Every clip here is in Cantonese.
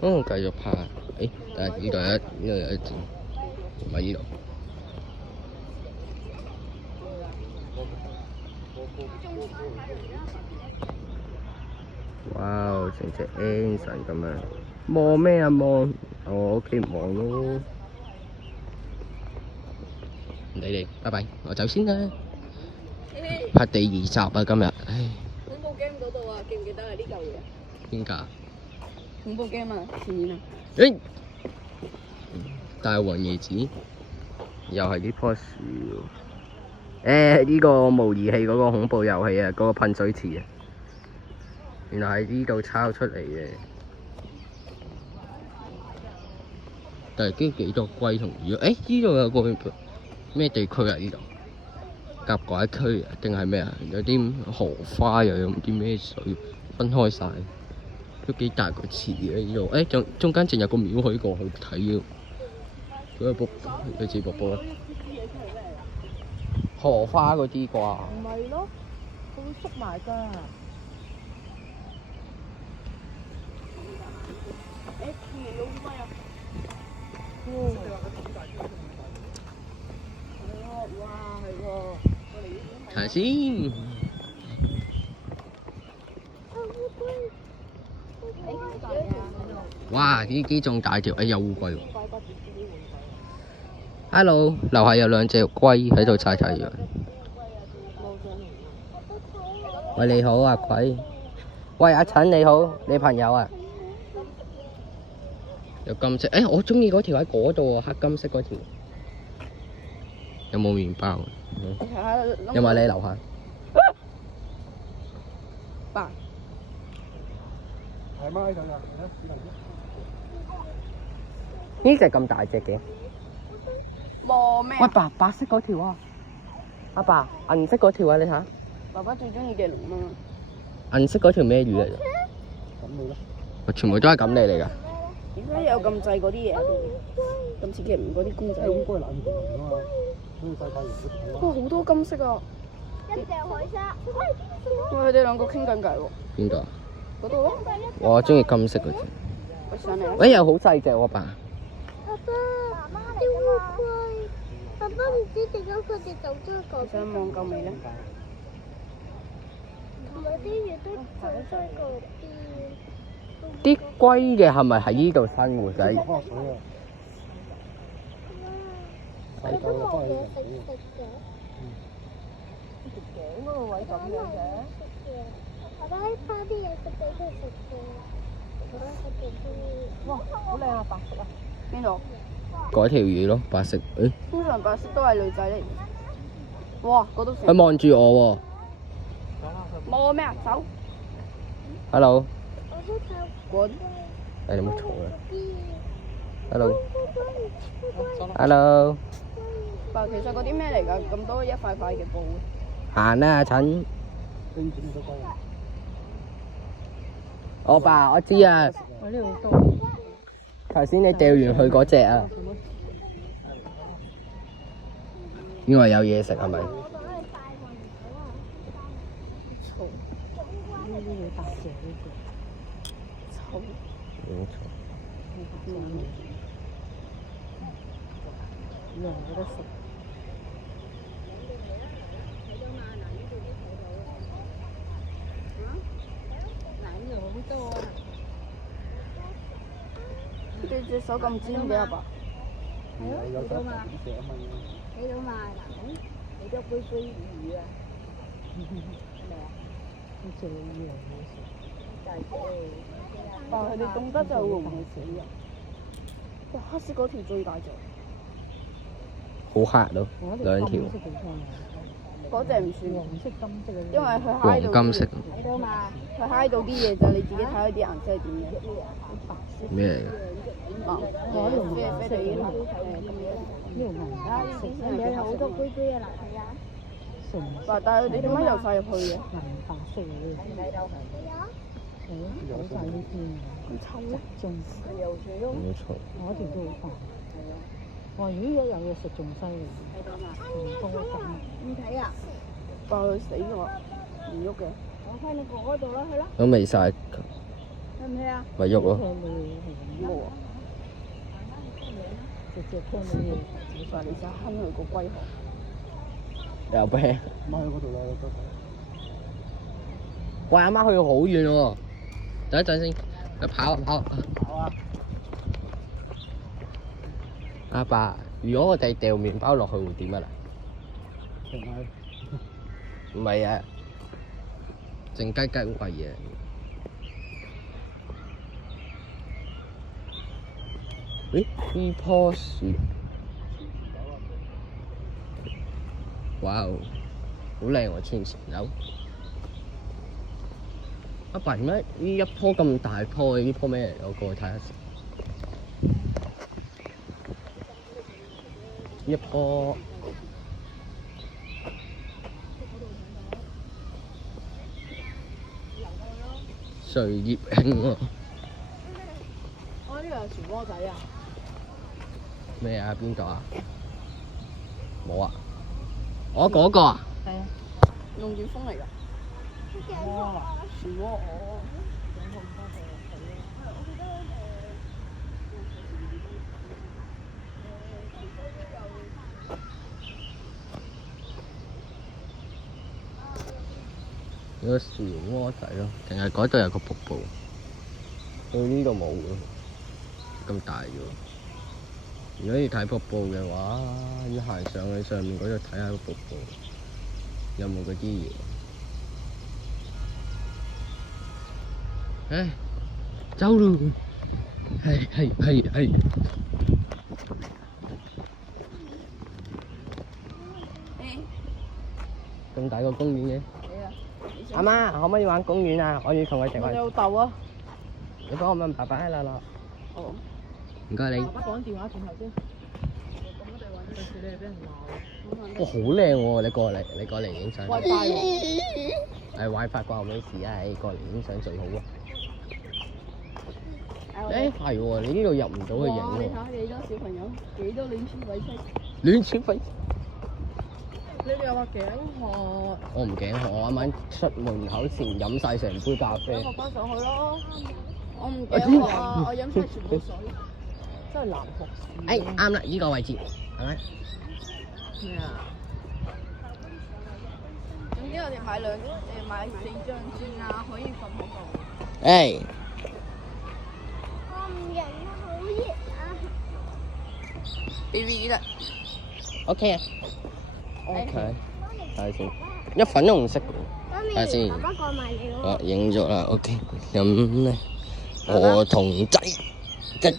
繼續拍。但係呢度有一隻，唔係呢度。哇！成隻 Anson 咁樣，望咩啊望？我屋企唔望咯。唔理你，拜拜，我走先啦。拍第2集啊，今日。唉。恐怖 game 嗰度啊，記唔記得係呢嚿嘢？邊架？恐怖 game 啊，前面啊。大王椰子，又係呢棵樹。呢個模擬器嗰個恐怖遊戲啊，嗰個噴水池啊，原來喺呢度抄出嚟嘅。但係都幾多龜同魚。呢度有個咩地區啊？呢度甲拐區啊，定係咩啊？有啲荷花又有唔知咩水分開晒，都幾大個池嘅呢度。中間淨有個廟可以過去睇嘅。嗰個瀑類似瀑布啊，荷花嗰啲啩？唔係咯，佢會縮埋㗎。前面有烏龜啊！哇，係喎。睇下先。哇！呢啲仲大條，有烏龜喎。Hello， 樓下有2隻龜喺度曬太陽。喂，你好啊，龜。喂，阿陳你好，你朋友啊？有金色，我中意嗰條喺嗰度啊，黑金色嗰條。有冇麵包啊？有冇你樓下？爸。係咪喺度啊？呢隻咁大隻嘅。望咩？喂，白色嗰條啊！阿爸，銀色嗰條啊，你睇下。爸爸最中意嘅龍啊！銀色嗰條咩魚嚟㗎？咁你咧？全部都係錦鯉嚟㗎。點解有咁細嗰啲嘢喺度？咁似嘅唔嗰啲公仔。應該係冷凍嚟㗎嘛，所以曬太陽都睇啦。哇！好多金色啊！一隻海沙。喂，佢哋兩個傾緊偈喎。邊度啊？嗰度咯。我中意金色嗰隻。喂，上嚟啊！又好細隻喎，爸。爸爸，啲烏龜。爸爸唔知點解佢哋走咗嗰邊。想望夠未咧？有啲嘢都走咗嗰邊。啲龜嘅係咪喺呢度生活仔？落水啊！佢都冇嘢食嘅。條頸嗰個位咁樣嘅。爸爸拋啲嘢食俾佢食嘅。哇！好靚啊，白色啊！邊度？嗰條魚咯，白色。通常白色都係女仔嚟嘅。哇！嗰度成。佢望住我喎。望我咩啊？走。Hello。滾！你冇嘈啦。Hello。Hello。爸，其實嗰啲咩嚟㗎？咁多一塊塊嘅布。行啦，阿陳。我爸，我知啊。我呢度多。頭先你掉完去嗰隻啊。因為有嘢食係咪？你隻手咁尖嘅阿爸？係啊，有得幾隻啊嘛。睇到嘛，嗱，你都杯杯魚啊，係咪啊？好似你以為冇事。但係佢哋凍得就會唔會死啊？哇！黑色嗰條最大隻。好黑咯，兩條。嗰隻唔算黃色金色嘅，因為佢揩黃到。金色。睇到嘛？佢揩到啲嘢就你自己睇下啲顏色係點嘅。咩嚟㗎？我用啡啡地呢你有好多杯杯啊，嗱，睇下。嗱，但係你點解游晒入去嘅？係啊。咁臭咧？游水咯。冇錯。我條都好大。哇！如果有嘢食仲犀利，多咁。唔睇啊？話佢死咗，唔喐嘅。我喺你嗰度啦，去啦。都未曬。聽唔聽啊？咪喐咯。冇啊！隻聽到嘢。但係你就坑佢個龜殼。有啤。媽喺嗰度啦，喂，阿媽去好遠喎，等一陣先，你跑。跑啊！阿爸，如果我哋掉麵包落去會點啊？停係唔係啊，靜雞雞好貴嘢。咦？呢棵樹，哇哦，好靚喎！穿前樓。阿爸，點解呢一棵咁大棵嘅？呢棵咩嚟？我過去睇下先。一棵穗葉興喎。哦，呢個係漩渦仔啊！咩啊？邊度啊？冇啊！我嗰個啊！係啊。龍捲風嚟㗎。哇！漩渦哦。有個漩渦仔咯，定係嗰度有個瀑布？到呢度冇喎，咁大啫喎。如果要睇瀑布嘅話，要行上去上面嗰度睇下個瀑布，有冇嗰啲嘢？唉，走咯！係。咁大個公園嘅？阿媽，可唔可以玩公園啊？我要同佢哋玩。我老豆啊！你幫我問爸爸啦，哦。唔該你。爸爸講電話轉頭先。費事你哋俾人鬧。哇，好靚喎！你過嚟影相。 WiFi 喎。係 WiFi 關我咩事啊？你過嚟影相最好啊！誒係喎，你呢度入唔到去影哇！你睇喎。下幾多小朋友，幾多亂穿鬼妻。亂穿費。你哋又話頸渴，我唔頸渴，我啱啱出門口前飲晒成杯咖啡。我翻上去咯。我唔頸渴啊！我飲晒全部水。真係難學。誒啱啦，呢個位置係咪？咩啊？總之我哋買4張先啊，可以瞓好度。誒，我唔忍啊，好熱啊！ BB 得。 OK 啊。OK。睇下先，一粉都唔識嘅。睇下先。爸爸過埋你嗰個。我影咗啦，OK。咁咧，我同仔，砌。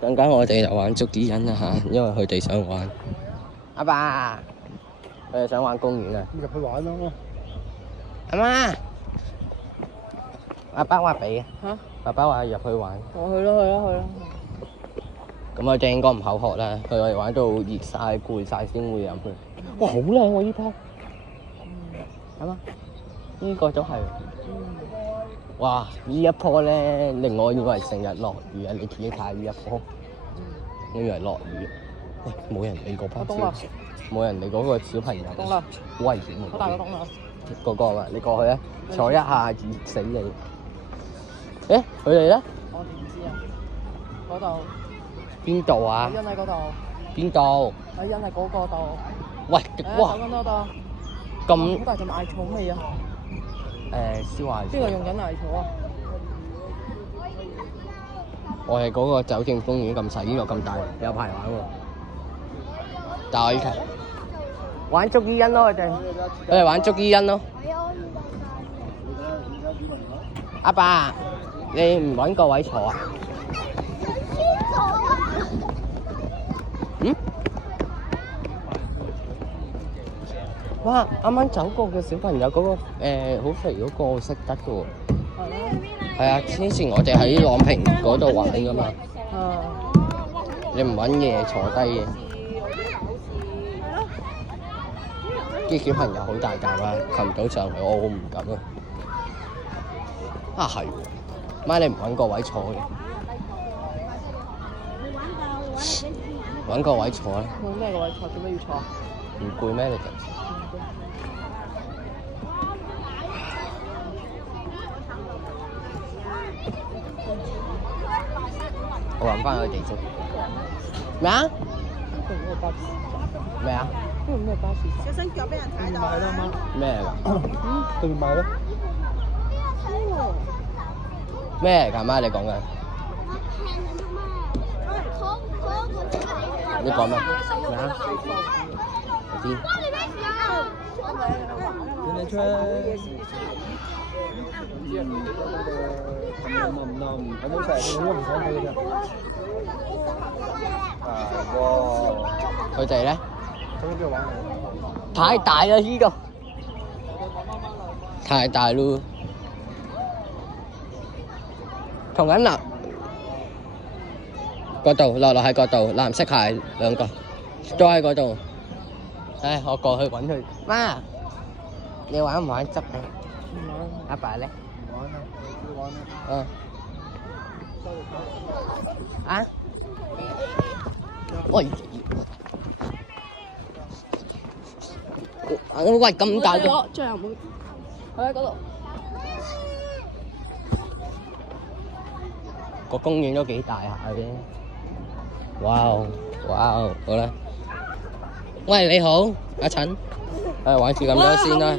陣間我哋就玩捉啲人啦嚇，因為佢哋想玩。阿爸，佢哋想玩公園啊！咁入去玩咯。阿媽，阿爸話俾啊。嚇？爸爸話入去玩。我去咯。咁我哋應該唔口渴啦，佢哋玩到熱晒、攰晒先會飲佢。哇，好靚喎呢棵！係嘛？呢個都係。哇！呢一棵咧，令我以為成日落雨啊！你自己睇呢一棵，我以為落雨。喂，冇人理嗰班冇人理嗰個小朋友。懂啦。好危險喎！好大個洞啊！個個啊，你過去啊，坐一下熱死你。誒，佢哋咧？我點知啊？嗰度。邊度啊？喺嗰度。邊度？喺喺嗰個度。喂，哇！走緊嗰度。咁好大陣艾草味啊！燒壞。邊個用緊艾草啊？我哋嗰個酒店公園咁細，呢個咁大，有排玩喎。但係我依家玩捉伊人咯，佢哋玩捉伊人咯。阿爸，你唔揾個位坐啊？嗯？哇！啱啱走過嘅小朋友嗰個好肥嗰個識得嘅喎。係啊，之前我哋喺朗屏嗰度玩㗎嘛。你唔揾嘢坐低嘅。啲小朋友好大膽啊，擒唔到上嚟，我好唔敢啊。啊係喎，媽你唔揾個位坐嘅。揾個位坐啦。冇咩個位坐，做咩要坐啊？唔攰咩？你平時？我揾翻個地先。咩啊？呢度咩巴士？咩啊？呢度咩巴士？小心腳俾人踩到啊！咩嚟㗎？對面買咯。咩嚟㗎？媽，你講緊？你講咩？咩啊？我知。甜甜圈。有冇食？我都唔想去嘅。佢哋咧？喺邊度玩？太大啦呢度，太大咯。同緊立嗰度，落喺嗰度，藍色鞋兩個，都喺嗰度。唉，我過去揾佢。媽，你玩唔玩執嘅？唔玩。阿爸咧？玩啊，你玩啊。嗯。啊？喂！喂，咁大個。最後冇，佢喺嗰度。個公園都幾大下嘅。哇哦，哇哦，好啦。喂，你好，阿陳。玩住咁多先啦。